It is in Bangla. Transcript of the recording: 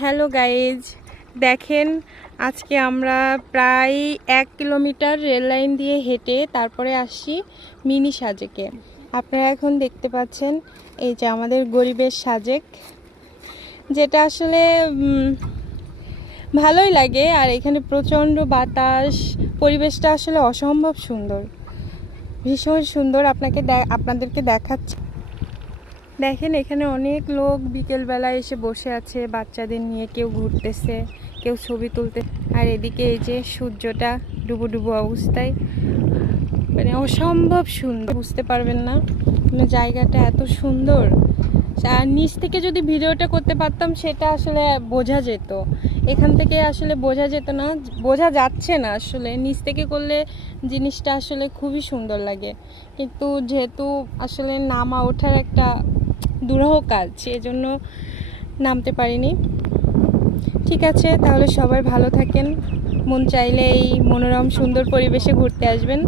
হ্যালো গাইজ, দেখেন আজকে আমরা প্রায় 1 কিলোমিটার রেল লাইন দিয়ে হেঁটে তারপরে আসি মিনি সাজেকে। আপনারা এখন দেখতে পাচ্ছেন এই যে আমাদের গরিবের সাজেক, যেটা আসলে ভালোই লাগে। আর এখানে প্রচণ্ড বাতাস, পরিবেশটা আসলে অসম্ভব সুন্দর, ভীষণ সুন্দর। আপনাদেরকে দেখাচ্ছি। দেখেন এখানে অনেক লোক বিকেলবেলা এসে বসে আছে বাচ্চাদের নিয়ে, কেউ ঘুরতেছে, কেউ ছবি তুলতে। আর এদিকে এই যে সূর্যটা ডুবো ডুবো অবস্থায়, মানে অসম্ভব সুন্দর, বুঝতে পারবেন না মানে জায়গাটা এত সুন্দর। আর নিচ থেকে যদি ভিডিওটা করতে পারতাম সেটা আসলে বোঝা যেত, এখান থেকে আসলে বোঝা যেত না, বোঝা যাচ্ছে না আসলে। নিচ থেকে করলে জিনিসটা আসলে খুবই সুন্দর লাগে, কিন্তু যেহেতু আসলে নামা ওঠার একটা দুরূহ কাজ, সেজন্য নামতে পারিনি। ঠিক আছে, তাহলে সবাই ভালো থাকেন। মন চাইলে এই মনোরম সুন্দর পরিবেশে ঘুরতে আসবেন।